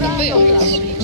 你没有力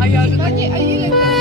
А я же... А, не, а Юля...